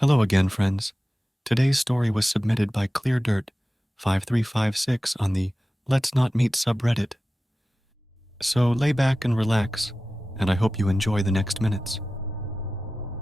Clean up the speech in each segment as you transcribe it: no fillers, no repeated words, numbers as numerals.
Hello again, friends. Today's story was submitted by Clear Dirt 5356 on the Let's Not Meet subreddit. So lay back and relax, and I hope you enjoy the next minutes.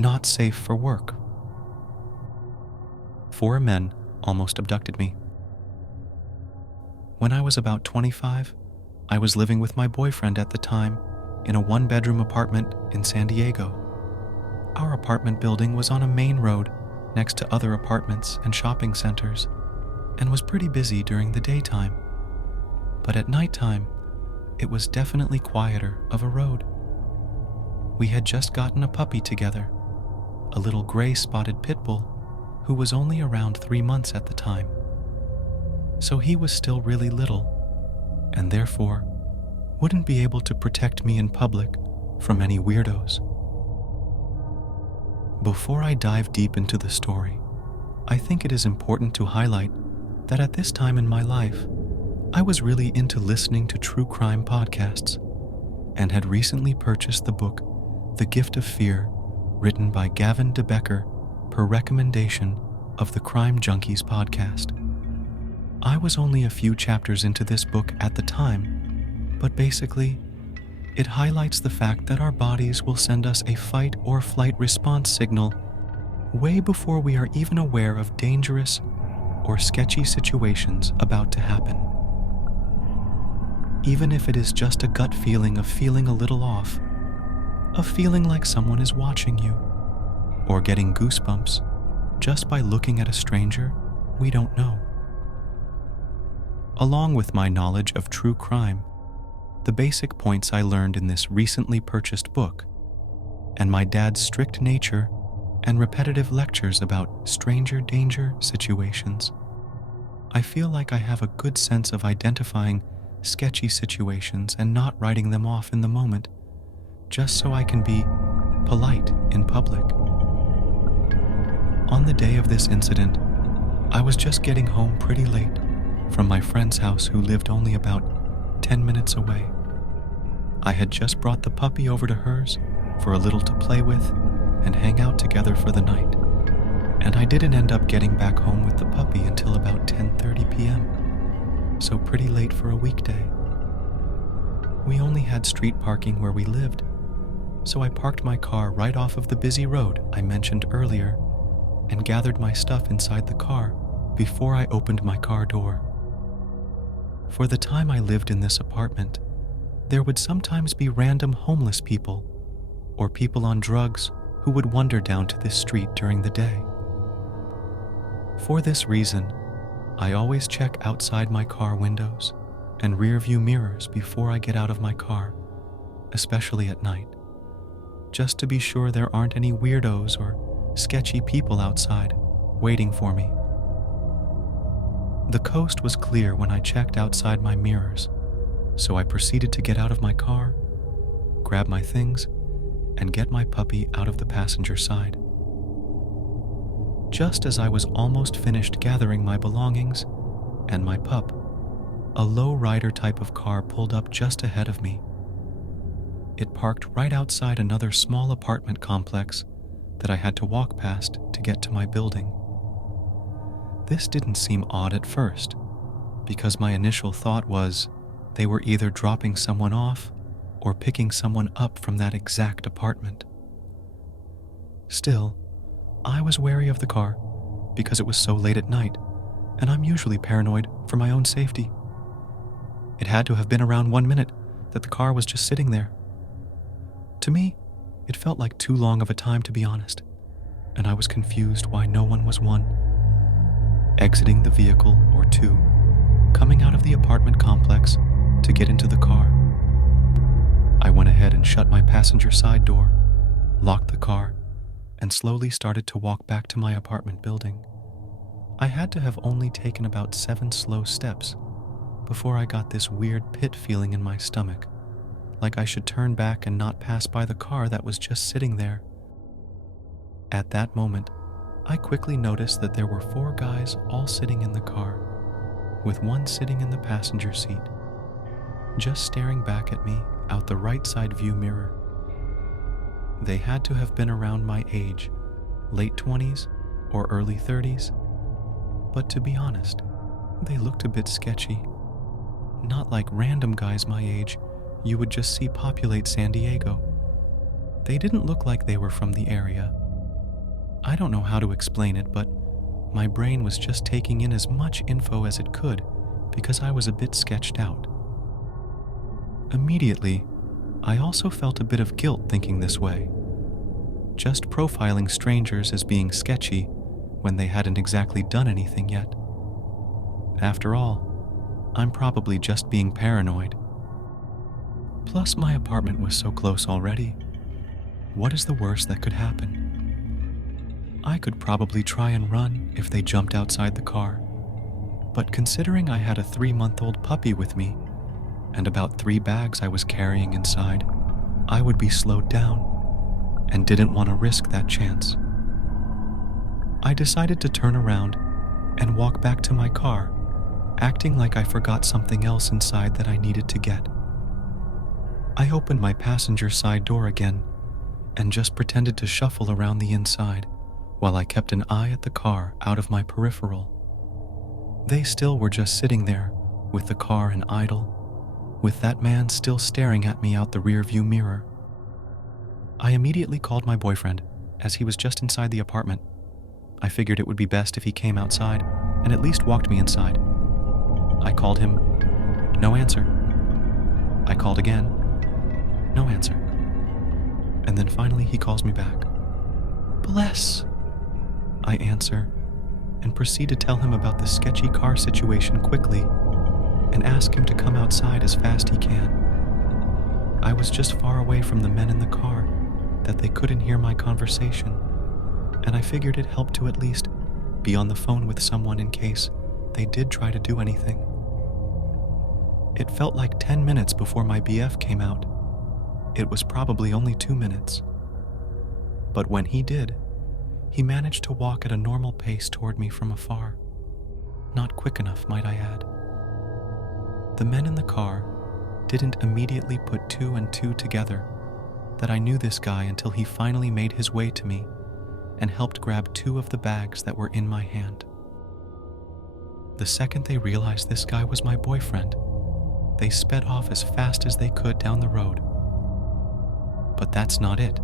Not safe for work. 4 men almost abducted me. When I was about 25, I was living with my boyfriend at the time in a 1-bedroom apartment in San Diego. Our apartment building was on a main road next to other apartments and shopping centers and was pretty busy during the daytime. But at nighttime, it was definitely quieter of a road. We had just gotten a puppy together, a little gray-spotted pit bull who was only around 3 months at the time. So he was still really little and therefore wouldn't be able to protect me in public from any weirdos. Before I dive deep into the story, I think it is important to highlight that at this time in my life, I was really into listening to true crime podcasts and had recently purchased the book The Gift of Fear, written by Gavin DeBecker per recommendation of the Crime Junkies podcast. I was only a few chapters into this book at the time, but basically, it highlights the fact that our bodies will send us a fight or flight response signal way before we are even aware of dangerous or sketchy situations about to happen. Even if it is just a gut feeling of feeling a little off, of feeling like someone is watching you, or getting goosebumps just by looking at a stranger we don't know. Along with my knowledge of true crime, the basic points I learned in this recently purchased book, and my dad's strict nature and repetitive lectures about stranger danger situations, I feel like I have a good sense of identifying sketchy situations and not writing them off in the moment, just so I can be polite in public. On the day of this incident, I was just getting home pretty late from my friend's house who lived only about 10 minutes away. I had just brought the puppy over to hers for a little to play with and hang out together for the night, and I didn't end up getting back home with the puppy until about 10:30 p.m., so pretty late for a weekday. We only had street parking where we lived, so I parked my car right off of the busy road I mentioned earlier and gathered my stuff inside the car before I opened my car door. For the time I lived in this apartment, there would sometimes be random homeless people or people on drugs who would wander down to this street during the day. For this reason, I always check outside my car windows and rear view mirrors before I get out of my car, especially at night, just to be sure there aren't any weirdos or sketchy people outside waiting for me. The coast was clear when I checked outside my mirrors, so I proceeded to get out of my car, grab my things, and get my puppy out of the passenger side. Just as I was almost finished gathering my belongings and my pup, a low-rider type of car pulled up just ahead of me. It parked right outside another small apartment complex that I had to walk past to get to my building. This didn't seem odd at first, because my initial thought was they were either dropping someone off or picking someone up from that exact apartment. Still, I was wary of the car because it was so late at night, and I'm usually paranoid for my own safety. It had to have been around 1 minute that the car was just sitting there. To me, it felt like too long of a time, to be honest, and I was confused why no one was exiting the vehicle or two, coming out of the apartment complex to get into the car. I went ahead and shut my passenger side door, locked the car, and slowly started to walk back to my apartment building. I had to have only taken about 7 slow steps before I got this weird pit feeling in my stomach, like I should turn back and not pass by the car that was just sitting there. At that moment, I quickly noticed that there were 4 guys all sitting in the car, with one sitting in the passenger seat, just staring back at me out the right side view mirror. They had to have been around my age, late 20s or early 30s, but to be honest, they looked a bit sketchy. Not like random guys my age you would just see populate San Diego. They didn't look like they were from the area. I don't know how to explain it, but my brain was just taking in as much info as it could because I was a bit sketched out. Immediately, I also felt a bit of guilt thinking this way. Just profiling strangers as being sketchy when they hadn't exactly done anything yet. After all, I'm probably just being paranoid. Plus, my apartment was so close already. What is the worst that could happen? I could probably try and run if they jumped outside the car. But considering I had a 3-month-old puppy with me and about 3 bags I was carrying inside, I would be slowed down and didn't want to risk that chance. I decided to turn around and walk back to my car, acting like I forgot something else inside that I needed to get. I opened my passenger side door again and just pretended to shuffle around the inside while I kept an eye at the car out of my peripheral. They still were just sitting there with the car in idle, with that man still staring at me out the rearview mirror. I immediately called my boyfriend as he was just inside the apartment. I figured it would be best if he came outside and at least walked me inside. I called him, no answer. I called again, no answer. And then finally he calls me back. Bless, I answer and proceed to tell him about the sketchy car situation quickly and ask him to come outside as fast he can. I was just far away from the men in the car that they couldn't hear my conversation, and I figured it helped to at least be on the phone with someone in case they did try to do anything. It felt like 10 minutes before my BF came out. It was probably only 2 minutes. But when he did, he managed to walk at a normal pace toward me from afar. Not quick enough, might I add. The men in the car didn't immediately put 2 and 2 together that I knew this guy until he finally made his way to me and helped grab 2 of the bags that were in my hand. The second they realized this guy was my boyfriend, they sped off as fast as they could down the road. But that's not it.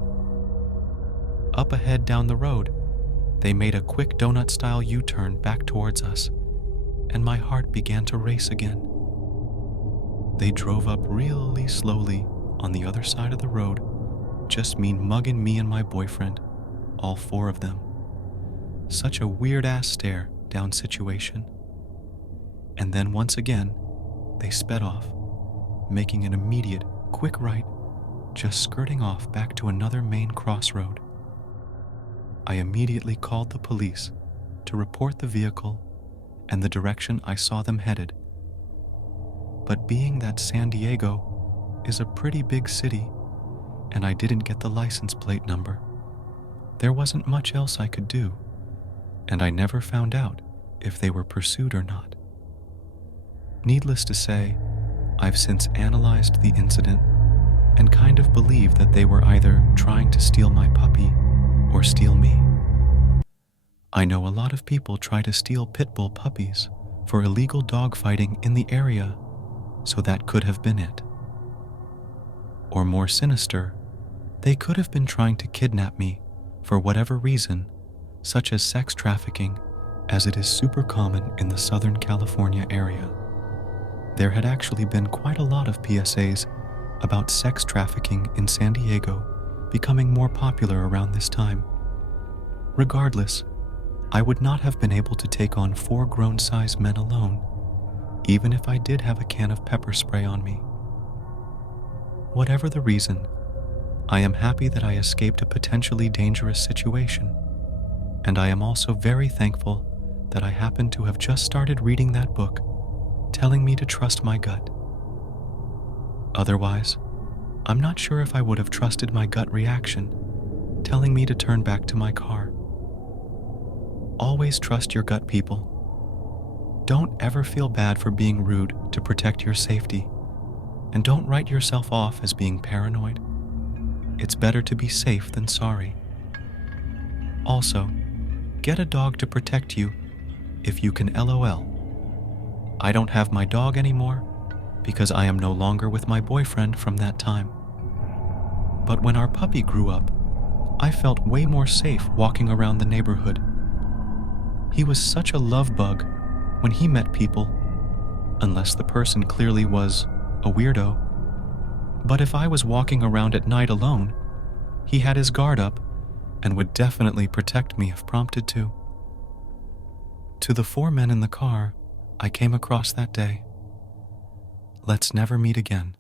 Up ahead down the road, they made a quick donut-style U-turn back towards us, and my heart began to race again. They drove up really slowly on the other side of the road, just mugging me and my boyfriend, all 4 of them. Such a weird-ass stare-down situation. And then once again, they sped off, making an immediate, quick right, just skirting off back to another main crossroad. I immediately called the police to report the vehicle and the direction I saw them headed. But being that San Diego is a pretty big city, and I didn't get the license plate number, there wasn't much else I could do, and I never found out if they were pursued or not. Needless to say, I've since analyzed the incident and kind of believe that they were either trying to steal my puppy or steal me. I know a lot of people try to steal pit bull puppies for illegal dogfighting in the area, so that could have been it. Or more sinister, they could have been trying to kidnap me for whatever reason, such as sex trafficking, as it is super common in the Southern California area. There had actually been quite a lot of PSAs about sex trafficking in San Diego becoming more popular around this time. Regardless, I would not have been able to take on 4 grown-sized men alone, even if I did have a can of pepper spray on me. Whatever the reason, I am happy that I escaped a potentially dangerous situation, and I am also very thankful that I happened to have just started reading that book, telling me to trust my gut. Otherwise, I'm not sure if I would have trusted my gut reaction, telling me to turn back to my car. Always trust your gut, people. Don't ever feel bad for being rude to protect your safety, and don't write yourself off as being paranoid. It's better to be safe than sorry. Also, Get a dog to protect you if you can LOL. I don't have my dog anymore because I am no longer with my boyfriend from that time. But when our puppy grew up, I felt way more safe walking around the neighborhood. He was such a love bug when he met people, unless the person clearly was a weirdo. But if I was walking around at night alone, he had his guard up and would definitely protect me if prompted to. To the 4 men in the car I came across that day, let's never meet again.